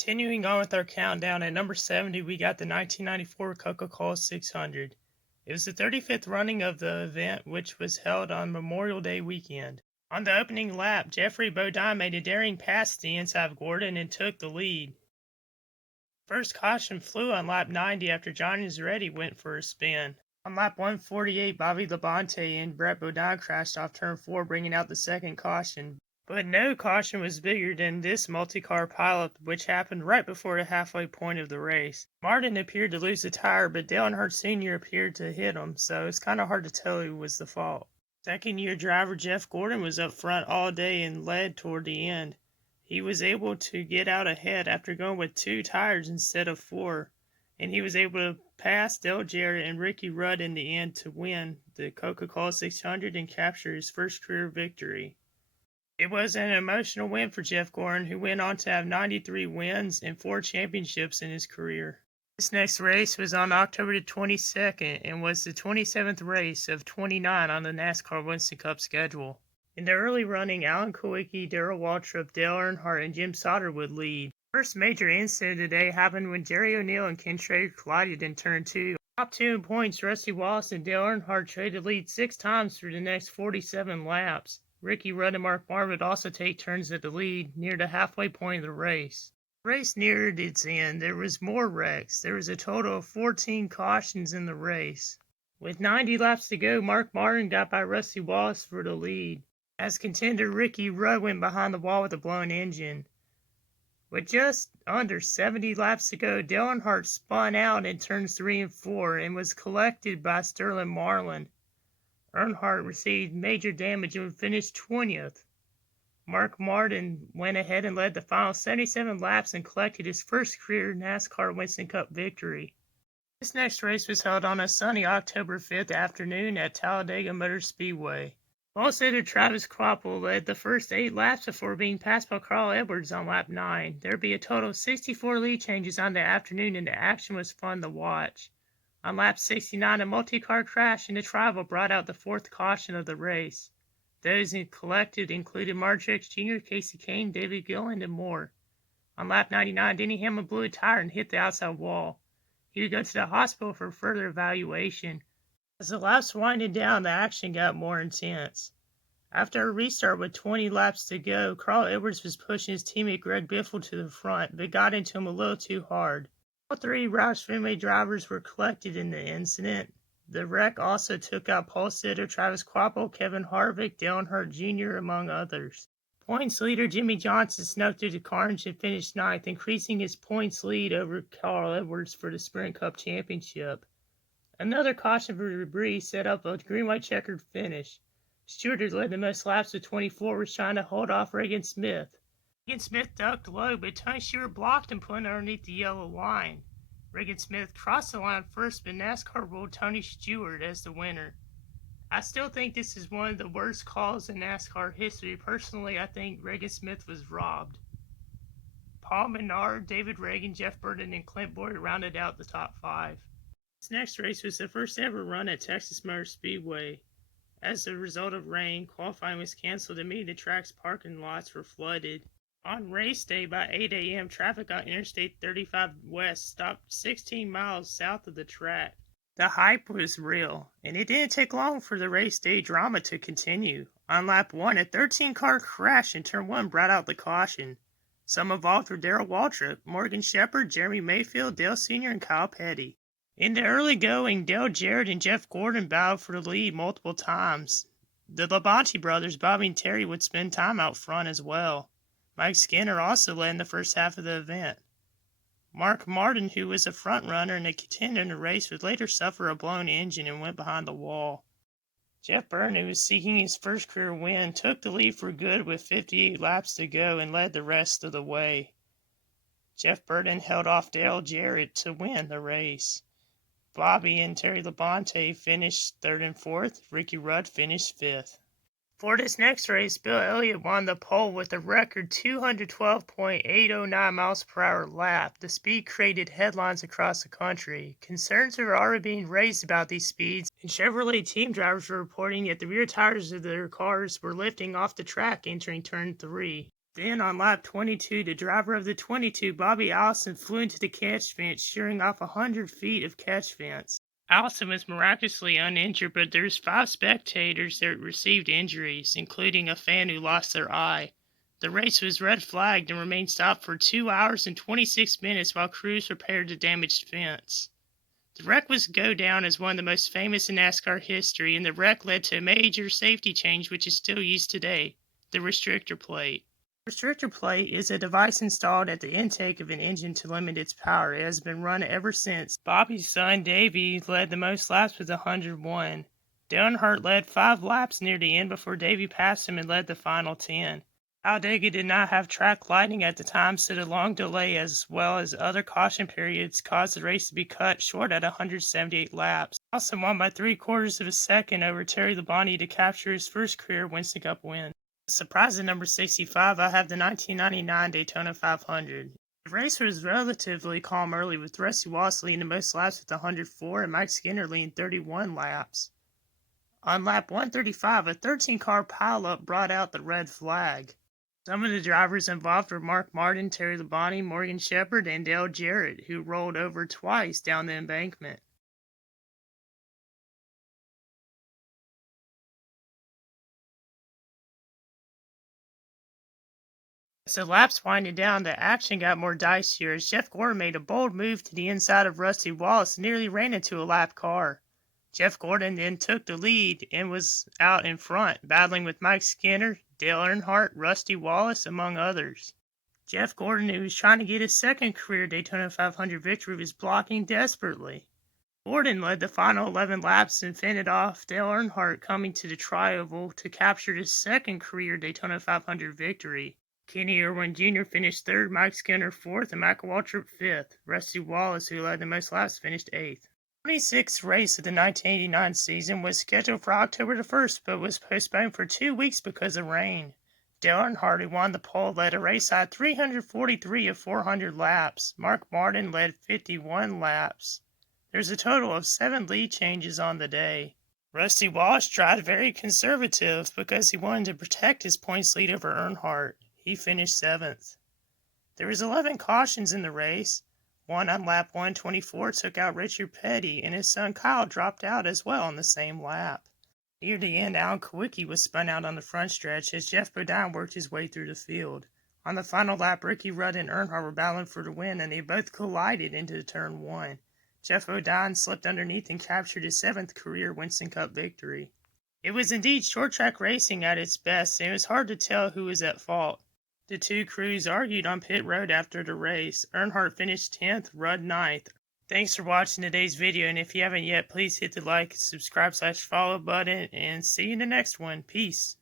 Continuing on with our countdown, at number 70, we got the 1994 Coca-Cola 600. It was the 35th running of the event, which was held on Memorial Day weekend. On the opening lap, Bodine made a daring pass to the inside of Gordon and took the lead. First caution flew on lap 90 after Johnny Ready went for a spin. On lap 148, Bobby Labonte and Brett Bodine crashed off turn 4, bringing out the second caution. But no caution was bigger than this multi-car pileup, which happened right before the halfway point of the race. Martin appeared to lose the tire, but Dale Earnhardt Sr. appeared to hit him, so it's kind of hard to tell who was the fault. Second-year driver Jeff Gordon was up front all day and led toward the end. He was able to get out ahead after going with 2 tires instead of 4, and he was able to pass Dale Jarrett and Ricky Rudd in the end to win the Coca-Cola 600 and capture his first career victory. It was an emotional win for Jeff Gordon, who went on to have 93 wins and 4 championships in his career. This next race was on October the 22nd and was the 27th race of 29 on the NASCAR Winston Cup schedule. In the early running, Alan Kulwicki, Darrell Waltrip, Dale Earnhardt, and Jim Sauter would lead. The first major incident of the day happened when Jerry O'Neill and Ken Trader collided in turn 2. Top 2 in points, Rusty Wallace and Dale Earnhardt traded lead 6 times for the next 47 laps. Ricky Rudd and Mark Martin would also take turns at the lead near the halfway point of the race. The race neared its end. There was more wrecks. There was a total of 14 cautions in the race. With 90 laps to go, Mark Martin got by Rusty Wallace for the lead. As contender, Ricky Rudd went behind the wall with a blown engine. With just under 70 laps to go, Dale Earnhardt spun out in turns 3 and 4 and was collected by Sterling Marlin. Earnhardt received major damage and finished 20th. Mark Martin went ahead and led the final 77 laps and collected his first career NASCAR Winston Cup victory. This next race was held on a sunny October 5th afternoon at Talladega Motor Speedway. Pole sitter Travis Kvapil led the first 8 laps before being passed by Carl Edwards on lap 9. There would be a total of 64 lead changes on the afternoon, and the action was fun to watch. On lap 69, a multi-car crash in the Tribal brought out the 4th caution of the race. Those collected included Margex Jr., Casey Kane, David Gilliland, and more. On lap 99, Denny Hamlin blew a tire and hit the outside wall. He would go to the hospital for further evaluation. As the laps winded down, the action got more intense. After a restart with 20 laps to go, Carl Edwards was pushing his teammate Greg Biffle to the front, but got into him a little too hard. All 3 Roush Fenway drivers were collected in the incident. The wreck also took out pole sitter Travis Kvapil, Kevin Harvick, Dale Earnhardt Jr., among others. Points leader Jimmy Johnson snuck through the carnage and finished 9th, increasing his points lead over Carl Edwards for the Sprint Cup Championship. Another caution for debris set up a green-white checkered finish. Stewart, who led the most laps with 24, was trying to hold off Regan Smith. Regan Smith ducked low, but Tony Stewart blocked and put him underneath the yellow line. Regan Smith crossed the line first, but NASCAR ruled Tony Stewart as the winner. I still think this is one of the worst calls in NASCAR history. Personally, I think Regan Smith was robbed. Paul Menard, David Reagan, Jeff Burton, and Clint Boyd rounded out the top 5. This next race was the first ever run at Texas Motor Speedway. As a result of rain, qualifying was canceled and many of the track's parking lots were flooded. On race day by 8 a.m., traffic on Interstate 35 West stopped 16 miles south of the track. The hype was real, and it didn't take long for the race day drama to continue. On lap 1, a 13-car crash in turn 1 brought out the caution. Some involved were Darrell Waltrip, Morgan Shepherd, Jeremy Mayfield, Dale Sr., and Kyle Petty. In the early going, Dale Jarrett and Jeff Gordon battled for the lead multiple times. The Labonte brothers, Bobby and Terry, would spend time out front as well. Mike Skinner also led in the first half of the event. Mark Martin, who was a front runner and a contender in the race, would later suffer a blown engine and went behind the wall. Jeff Burton, who was seeking his first career win, took the lead for good with 58 laps to go and led the rest of the way. Jeff Burton held off Dale Jarrett to win the race. Bobby and Terry Labonte finished 3rd and 4th. Ricky Rudd finished 5th. For this next race, Bill Elliott won the pole with a record 212.809 miles per hour lap. The speed created headlines across the country. Concerns were already being raised about these speeds, and Chevrolet team drivers were reporting that the rear tires of their cars were lifting off the track entering turn 3. Then on lap 22, the driver of the 22, Bobby Allison, flew into the catch fence, shearing off 100 feet of catch fence. Allison was miraculously uninjured, but there's 5 spectators that received injuries, including a fan who lost their eye. The race was red flagged and remained stopped for 2 hours and 26 minutes while crews repaired the damaged fence. The wreck was go down as one of the most famous in NASCAR history, and the wreck led to a major safety change which is still used today, the restrictor plate. The restrictor plate is a device installed at the intake of an engine to limit its power. It has been run ever since. Bobby's son Davey led the most laps with 101. Dale Earnhardt led 5 laps near the end before Davey passed him and led the final 10. Talladega did not have track lighting at the time, so the long delay as well as other caution periods caused the race to be cut short at 178 laps. Allison won by 3/4 of a second over Terry Labonte to capture his first career Winston Cup win. Surprise at number 65, I have the 1999 Daytona 500. The race was relatively calm early, with Rusty Wallace leading the most laps with 104 and Mike Skinner leading 31 laps. On lap 135, a 13-car pileup brought out the red flag. Some of the drivers involved were Mark Martin, Terry Labonte, Morgan Shepherd, and Dale Jarrett, who rolled over twice down the embankment. As the laps winded down, the action got more dicier as Jeff Gordon made a bold move to the inside of Rusty Wallace and nearly ran into a lap car. Jeff Gordon then took the lead and was out in front, battling with Mike Skinner, Dale Earnhardt, Rusty Wallace, among others. Jeff Gordon, who was trying to get his second career Daytona 500 victory, was blocking desperately. Gordon led the final 11 laps and fended off Dale Earnhardt coming to the Tri-Oval to capture his second career Daytona 500 victory. Kenny Irwin Jr. finished 3rd, Mike Skinner 4th, and Michael Waltrip 5th. Rusty Wallace, who led the most laps, finished 8th. The 26th race of the 1989 season was scheduled for October the 1st, but was postponed for 2 weeks because of rain. Dale Earnhardt, who won the pole, led a race-high 343 of 400 laps. Mark Martin led 51 laps. There's a total of 7 lead changes on the day. Rusty Wallace tried very conservative because he wanted to protect his points lead over Earnhardt. He finished 7th. There was 11 cautions in the race. One on lap 124 took out Richard Petty, and his son Kyle dropped out as well on the same lap. Near the end, Alan Kulwicki was spun out on the front stretch as Geoff Bodine worked his way through the field. On the final lap, Ricky Rudd and Earnhardt were battling for the win, and they both collided into turn 1. Geoff Bodine slipped underneath and captured his 7th career Winston Cup victory. It was indeed short-track racing at its best, and it was hard to tell who was at fault. The two crews argued on pit road after the race. Earnhardt finished 10th, Rudd 9th. Thanks for watching today's video, and if you haven't yet, please hit the like, subscribe/follow button, and see you in the next one. Peace.